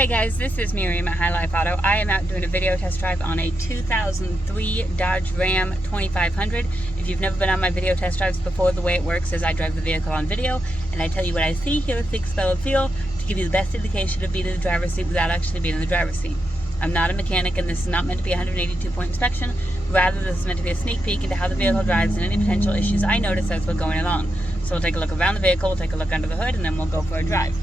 Hey guys, this is Miriam at High Life Auto. I am out doing a video test drive on a 2003 Dodge Ram 2500. If you've never been on my video test drives before, the way it works is I drive the vehicle on video and I tell you what I see, hear, think, smell, and feel to give you the best indication of being in the driver's seat without actually being in the driver's seat. I'm not a mechanic and this is not meant to be a 182-point inspection. Rather, this is meant to be a sneak peek into how the vehicle drives and any potential issues I notice as we're going along. So we'll take a look around the vehicle, we'll take a look under the hood, and then we'll go for a drive.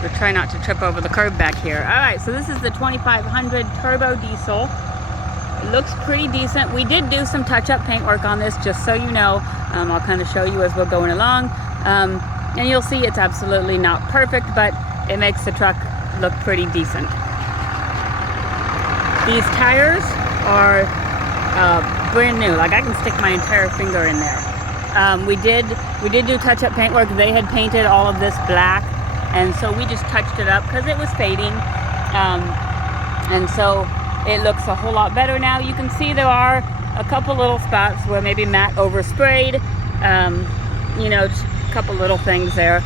We'll try not to trip over the curb back here. Alright, so this is the 2500 turbo diesel. It looks pretty decent. We did do some touch-up paint work on this, just so you know. I'll kind of show you as we're going along. And you'll see it's absolutely not perfect, but it makes the truck look pretty decent. These tires are brand new. Like, I can stick my entire finger in there. We did do touch-up paint work. They had painted all of this black, and so we just touched it up because it was fading. And so it looks a whole lot better now. You can see there are a couple little spots where maybe Matt oversprayed. You know, just a couple little things there.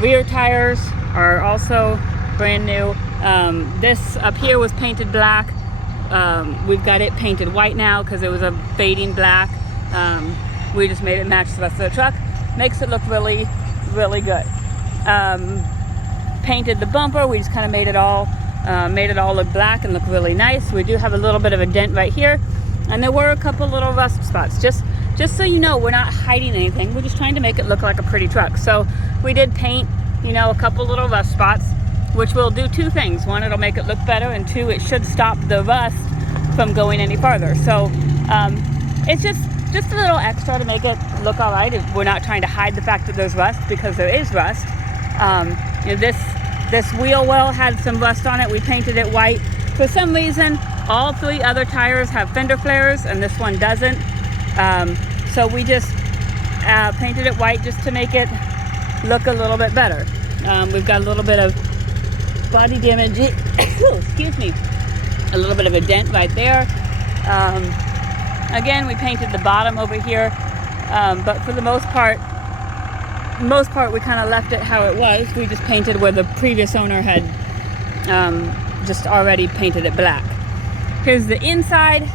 Rear tires are also brand new. This up here was painted black. We've got it painted white now because it was a fading black. We just made it match the rest of the truck. Makes it look really, really good. Painted the bumper. We just kind of made it all look black and look really nice. We do have a little bit of a dent right here, and there were a couple little rust spots. Just so you know, we're not hiding anything. We're just trying to make it look like a pretty truck. So we did paint, you know, a couple little rust spots, which will do two things. One, it'll make it look better, and two, it should stop the rust from going any farther. So it's just a little extra to make it look all right. We're not trying to hide the fact that there's rust, because there is rust. You know, this wheel well had some rust on it. We painted it white. For some reason, all three other tires have fender flares and this one doesn't. So we just painted it white just to make it look a little bit better. We've got a little bit of body damage. Excuse me. A little bit of a dent right there. Again, we painted the bottom over here, but for the most part we kind of left it how it was. We just painted where the previous owner had just already painted it black. Here's the inside.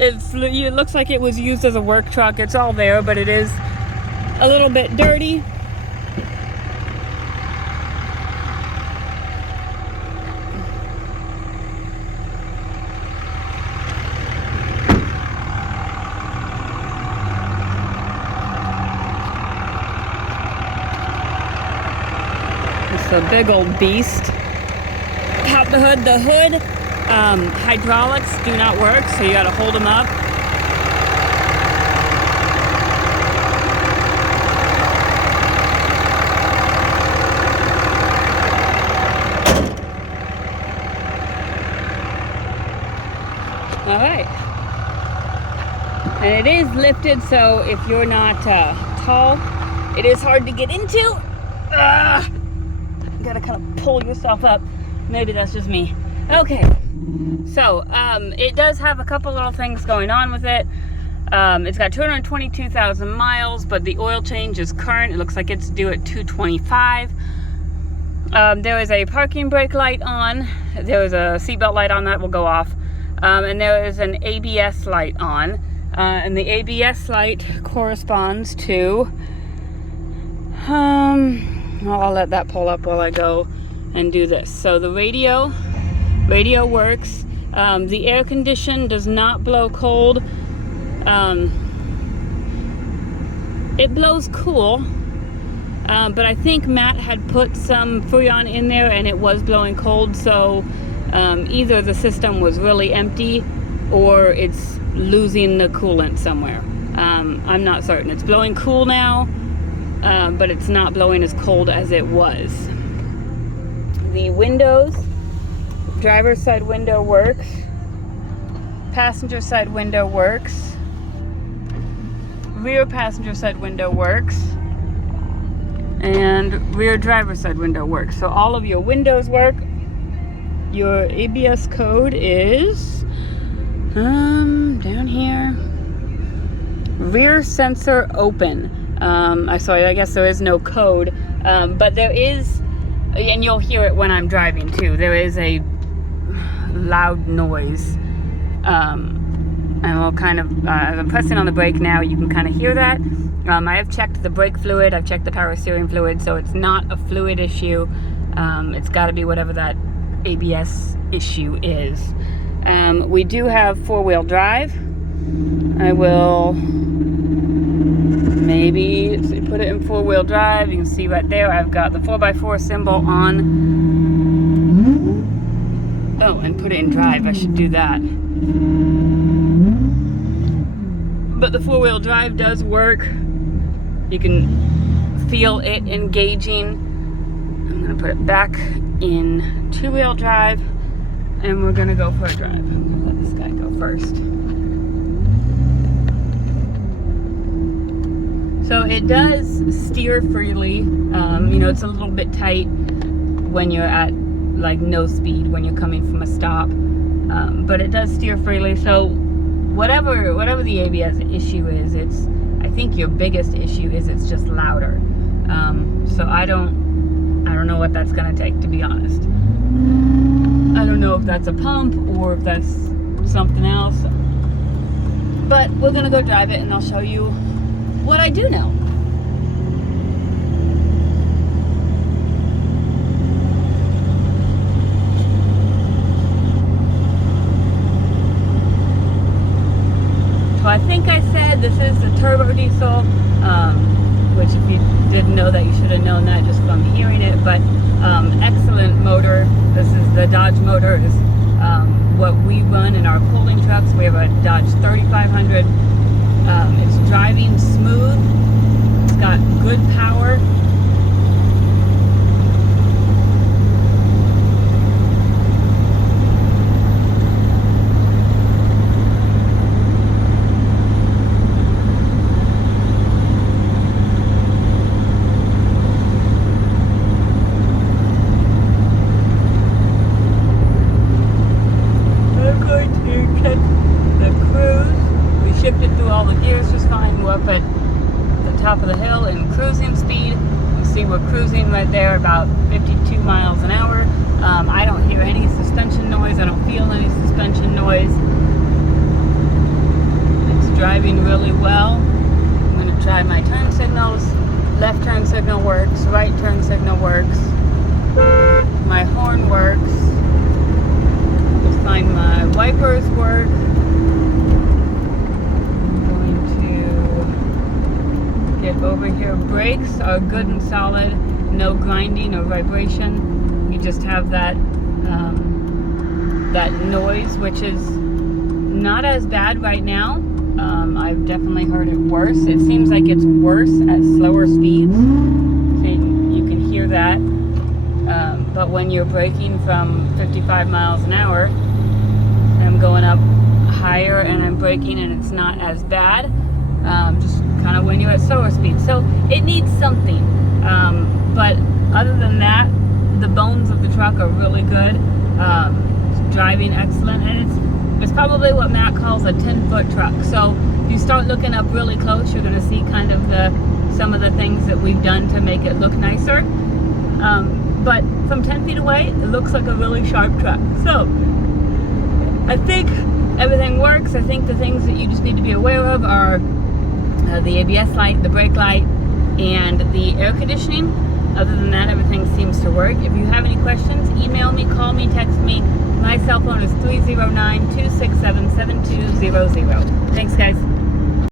It looks like it was used as a work truck. It's all there, but it is a little bit dirty. It's a big old beast. Pop the hood. The hood hydraulics do not work, so you got to hold them up. All right. And it is lifted, so if you're not tall, it is hard to get into. You gotta kind of pull yourself up. Maybe that's just me. Okay, so it does have a couple little things going on with it. It's got 222,000 miles, but the oil change is current. It looks like it's due at 225. There is a parking brake light on. There is a seatbelt light on that will go off. And there is an ABS light on. And the ABS light corresponds to... I'll let that pull up while I go and do this. So the radio works. The air condition does not blow cold. It blows cool, but I think Matt had put some Freon in there and it was blowing cold, so either the system was really empty or it's losing the coolant somewhere. I'm not certain. It's blowing cool now, but it's not blowing as cold as it was. The windows, driver's side window works, passenger side window works, rear passenger side window works, and rear driver's side window works. So all of your windows work. Your ABS code is Down here. Rear sensor open. I guess there is no code, but there is, and you'll hear it when I'm driving too, there is a loud noise. And we'll kind of, as I'm pressing on the brake now, you can kind of hear that. I have checked the brake fluid, I've checked the power steering fluid, so it's not a fluid issue. It's got to be whatever that ABS issue is. We do have four-wheel drive. I will maybe put it in four-wheel drive. You can see right there I've got the 4x4 symbol on. Oh, and put it in drive. I should do that. But the four-wheel drive does work. You can feel it engaging. I'm going to put it back in two-wheel drive, and we're going to go for a drive. I'm going to let this guy go first. So it does steer freely. You know, it's a little bit tight when you're at like no speed, when you're coming from a stop. But it does steer freely. So whatever the ABS issue is, I think your biggest issue is it's just louder. So I don't know what that's gonna take, to be honest. I don't know if that's a pump or if that's something else. But we're gonna go drive it and I'll show you what I do know. So I think I said this is the turbo diesel, which if you didn't know that, you should have known that just from hearing it, but excellent motor. This is the Dodge motor, is what we run in our pulling trucks. We have a Dodge 3500. It's driving smooth, it's got good power. Shifted through all the gears just fine. We're up at the top of the hill in cruising speed. You see we're cruising right there about 52 miles an hour. I don't hear any suspension noise. I don't feel any suspension noise. It's driving really well. I'm going to try my turn signals. Left turn signal works. Right turn signal works. My horn works. Just find my wipers work. Get over here. Brakes are good and solid, no grinding or vibration. You just have that that noise, which is not as bad right now. I've definitely heard it worse. It seems like it's worse at slower speeds, so you can hear that. But when you're braking from 55 miles an hour, I'm going up higher and I'm braking and it's not as bad. Just kind of when you're at slower speed. So it needs something. But other than that, the bones of the truck are really good. It's driving excellent, and it's probably what Matt calls a 10-foot truck. So if you start looking up really close, you're going to see kind of some of the things that we've done to make it look nicer. But from 10 feet away, it looks like a really sharp truck. So I think everything works. I think the things that you just need to be aware of are the ABS light, the brake light, and the air conditioning. Other than that, everything seems to work. If you have any questions, email me, call me, text me. My cell phone is 309-267-7200. Thanks, guys.